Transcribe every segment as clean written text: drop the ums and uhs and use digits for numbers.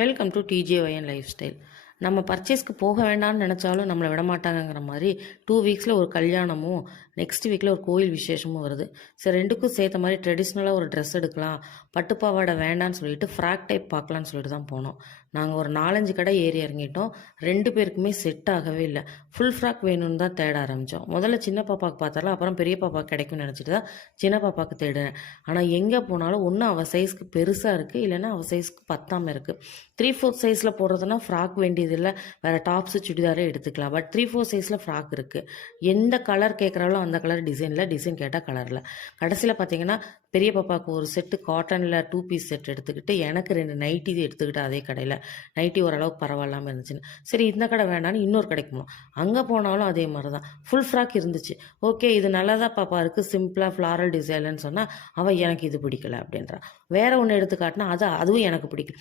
Welcome to DJYN lifestyle. நம்ம பர்ச்சேஸ்க்கு போக வேண்டாம்னு நினச்சாலும் நம்மளை விடமாட்டாங்கங்கிற மாதிரி 2 வீக்ஸில் ஒரு கல்யாணமும் நெக்ஸ்ட் வீக்கில் ஒரு கோயில் விசேஷமும் வருது. சரி, ரெண்டுக்கும் சேர்த்த மாதிரி ட்ரெடிஷ்னலாக ஒரு ட்ரெஸ் எடுக்கலாம், பட்டுப்பாவாடை வேண்டான்னு சொல்லிட்டு ஃப்ராக் டைப் பார்க்கலான்னு சொல்லிட்டு தான் போனோம். நாங்கள் ஒரு 4-5 கடை ஏறி இறங்கிட்டோம். 2 பேருக்குமே செட் ஆகவே இல்லை. ஃபுல் ஃப்ராக் வேணும்னு தான் தேட ஆரம்பித்தோம். முதல்ல சின்ன பாப்பாவுக்கு பார்த்தாலும் அப்புறம் பெரிய பாப்பாவுக்கு கிடைக்கும்னு நினச்சிட்டு தான் சின்ன பாப்பாவுக்கு தேடுறேன். ஆனால் எங்கே போனாலும் ஒன்று அவள் சைஸ்க்கு பெருசாக இருக்குது, இல்லைன்னா அவள் சைஸ்க்கு பத்தாமல் இருக்குது. 3/4 சைஸில் போடுறதுனா ஃப்ராக் வேண்டியதில்லை, வேறு டாப்ஸு சுடிதாரே எடுத்துக்கலாம். பட் 3/4 சைஸில் ஃப்ராக் இருக்குது. எந்த கலர் கேட்குறாலும் அந்த கலர் டிசைனில், டிசைன் கேட்டால் கலரில். கடைசியில் பார்த்தீங்கன்னா பெரிய பாப்பாவுக்கு ஒரு செட்டு காட்டனில் 2 பீஸ் செட் எடுத்துக்கிட்டு, எனக்கு 2 நைட்டி எடுத்துக்கிட்டு அதே கடையில். நைட்டி ஓரளவுக்கு பரவாயில்லாமல் இருந்துச்சுன்னு சரி இந்த கடை வேண்டான்னு இன்னொரு கடைக்கு போனோம். அங்கே போனாலும் அதே மாதிரி தான் ஃபுல் ஃப்ராக் இருந்துச்சு. ஓகே, இது நல்லதா பாப்பா இருக்குது, சிம்பிளாக ஃப்ளாரல் டிசைனுன்னு சொன்னால் அவள் எனக்கு இது பிடிக்கல அப்படின்றா. வேற ஒன்று எடுத்து காட்டினா அதுவும் எனக்கு பிடிக்கல.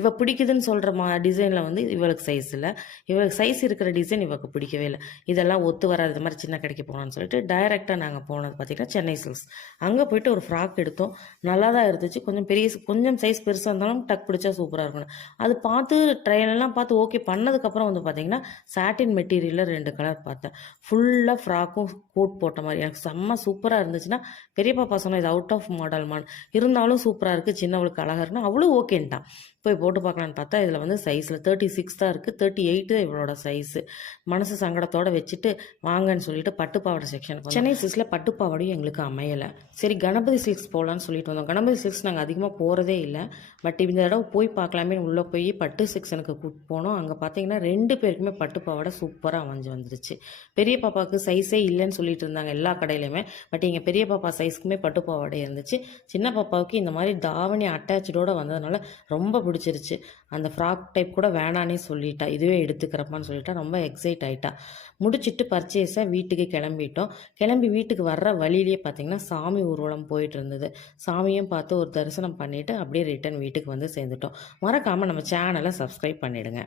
இவ பிடிக்குதுன்னு சொல்கிற டிசைனில் வந்து இவளுக்கு சைஸ் இல்லை, இவளுக்கு சைஸ் இருக்கிற டிசைன் இவளுக்கு பிடிக்கவே இல்லை. இதெல்லாம் ஒத்து வராது, இது மாதிரி சின்ன கடைக்கு போகலான்னு சொல்லிட்டு டைரெக்டாக நாங்கள் போனது பார்த்திங்கன்னா சென்னை சில்க்ஸ். அங்கே போயிட்டு ஒரு ஃப்ராக் எடுத்தோம். நல்லா தான் இருந்துச்சு. கொஞ்சம் சைஸ் பெருசாக இருந்தாலும் டக் பிடிச்சா சூப்பராக இருக்கணும். அது பார்த்து ட்ரையலெல்லாம் பார்த்து ஓகே பண்ணதுக்கப்புறம் வந்து பார்த்திங்கன்னா சாட்டின் மெட்டீரியலில் 2 கலர் பார்த்தேன். ஃபுல்லாக ஃப்ராக்கும் கோட் போட்ட மாதிரி எனக்கு செம்ம சூப்பராக இருந்துச்சுன்னா பெரிய பாப்பா சொன்னால் இது அவுட் ஆஃப் மாடல்மான், இருந்தாலும் சூப்பராக இருக்குது, சின்னவளுக்கு அழகாக இருக்குன்னா அவ்வளோ ஓகேன்ட்டான். போய் போட்டு பார்க்கலான்னு பார்த்தா இதில் வந்து சைஸில் 36 தான் இருக்குது, 38 தான் இவளோட சைஸு. மனசு சங்கடத்தோடு வச்சுட்டு வாங்கன்னு சொல்லிட்டு பட்டுப்பாவடை செக்ஷனுக்கு சென்னை சில்க்ஸில் பட்டுப்பாவடையும் எங்களுக்கு அமையலை. சரி, கணபதி சில்க்ஸ் போகலான்னு சொல்லிட்டு வந்தோம். கணபதி சில்க்ஸ் நாங்கள் அதிகமாக போகிறதே இல்லை, பட் இந்த தடவை போய் பார்க்கலாமே உள்ளே போய் பட்டு செக்ஷனுக்கு கூப்பிட்டு போனோம். அங்கே பார்த்தீங்கன்னா 2 பேருக்குமே பட்டுப்பாவடை சூப்பராக அமைஞ்சு வந்துருச்சு. பெரிய பாப்பாவுக்கு சைஸே இல்லைன்னு சொல்லிட்டு இருந்தாங்க எல்லா கடையிலையுமே, பட் எங்கள் பெரிய பாப்பா சைஸ்க்குமே பட்டுப்பாவடை இருந்துச்சு. சின்ன பாப்பாவுக்கு இந்த மாதிரி தாவணி அட்டாச்சோடு வந்ததுனால ரொம்ப பிடிச்சிருச்சு. அந்த ஃப்ராக் டைப் கூட வேணானே சொல்லிட்டா, இதுவே எடுத்துக்கிறப்பான்னு சொல்லிட்டா. ரொம்ப எக்ஸைட் ஆகிட்டா. முடிச்சுட்டு பர்ச்சேஸை வீட்டுக்கு கிளம்பி வீட்டுக்கு வர்ற வழியிலேயே பார்த்தீங்கன்னா சாமி ஊர்வலம் போயிட்டு இருந்தது. சாமியும் பார்த்து ஒரு தரிசனம் பண்ணிவிட்டு அப்படியே ரிட்டன் வீட்டுக்கு வந்து சேர்ந்துட்டோம். மறக்காமல் நம்ம சேனலை சப்ஸ்கிரைப் பண்ணிவிடுங்க.